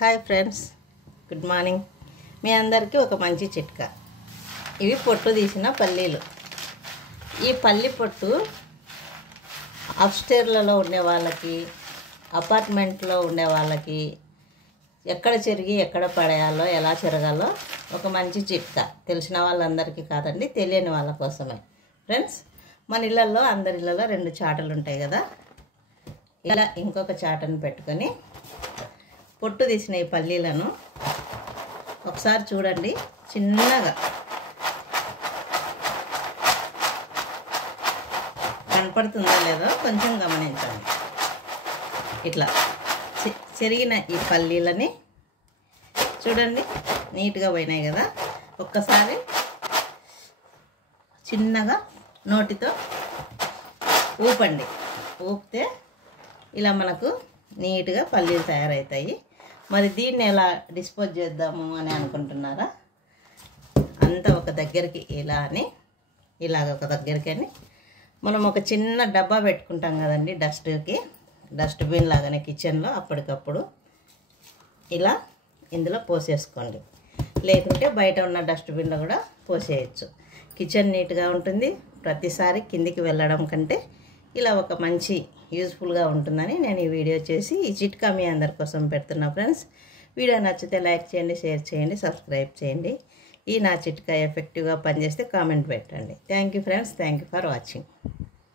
Hi friends, good morning. మీ అందరికీ ఒక మంచి చిట్కా. ఇవి పొట్టు తీసిన పల్లీలు. ఈ పల్లి పొట్టు అప్స్టేర్లలో ఉండే వాళ్ళకి, అపార్ట్మెంట్లో ఉండే వాళ్ళకి ఎక్కడ చెరిగి ఎక్కడ పడేయాలో, ఎలా చెరగాలో ఒక మంచి చిట్కా. తెలిసిన వాళ్ళందరికీ కాదండి, తెలియని వాళ్ళ కోసమే. ఫ్రెండ్స్, మన ఇళ్ళల్లో అందరి ఇళ్ళలో 2 చాటలు ఉంటాయి కదా. ఇలా ఇంకొక చాటను పెట్టుకొని పొట్టు తీసిన ఈ పల్లీలను ఒకసారి చూడండి. చిన్నగా కనపడుతుందో లేదో కొంచెం గమనించండి. ఇట్లా చెరిగిన ఈ పల్లీలని చూడండి, నీట్గా పోయినాయి కదా. ఒక్కసారి చిన్నగా నోటితో ఊపండి. ఊపితే ఇలా మనకు నీట్గా పల్లీలు తయారవుతాయి. మరి దీన్ని ఎలా డిస్పోజ్ చేద్దాము అని అనుకుంటున్నారా? అంతా ఒక దగ్గరికి ఇలా అని, ఇలాగ ఒక దగ్గరికి అని మనం ఒక చిన్న డబ్బా పెట్టుకుంటాం కదండి, డస్ట్బిన్ లాగానే కిచెన్లో. అప్పటికప్పుడు ఇలా ఇందులో పోసేసుకోండి. లేకుంటే బయట ఉన్న డస్ట్బిన్లో కూడా పోసేయచ్చు. కిచెన్ నీట్గా ఉంటుంది. ప్రతిసారి కిందికి వెళ్ళడం కంటే ఇలా ఒక మంచి యూజ్ఫుల్గా ఉంటుందని నేను ఈ వీడియో చేసి ఈ చిట్కా మీ అందరి కోసం పెడుతున్నా. ఫ్రెండ్స్, వీడియో నచ్చితే లైక్ చేయండి, షేర్ చేయండి, సబ్స్క్రైబ్ చేయండి. ఈ నా చిట్కా ఎఫెక్టివ్గా పనిచేస్తే కామెంట్ పెట్టండి. Thank you friends, thank you for watching.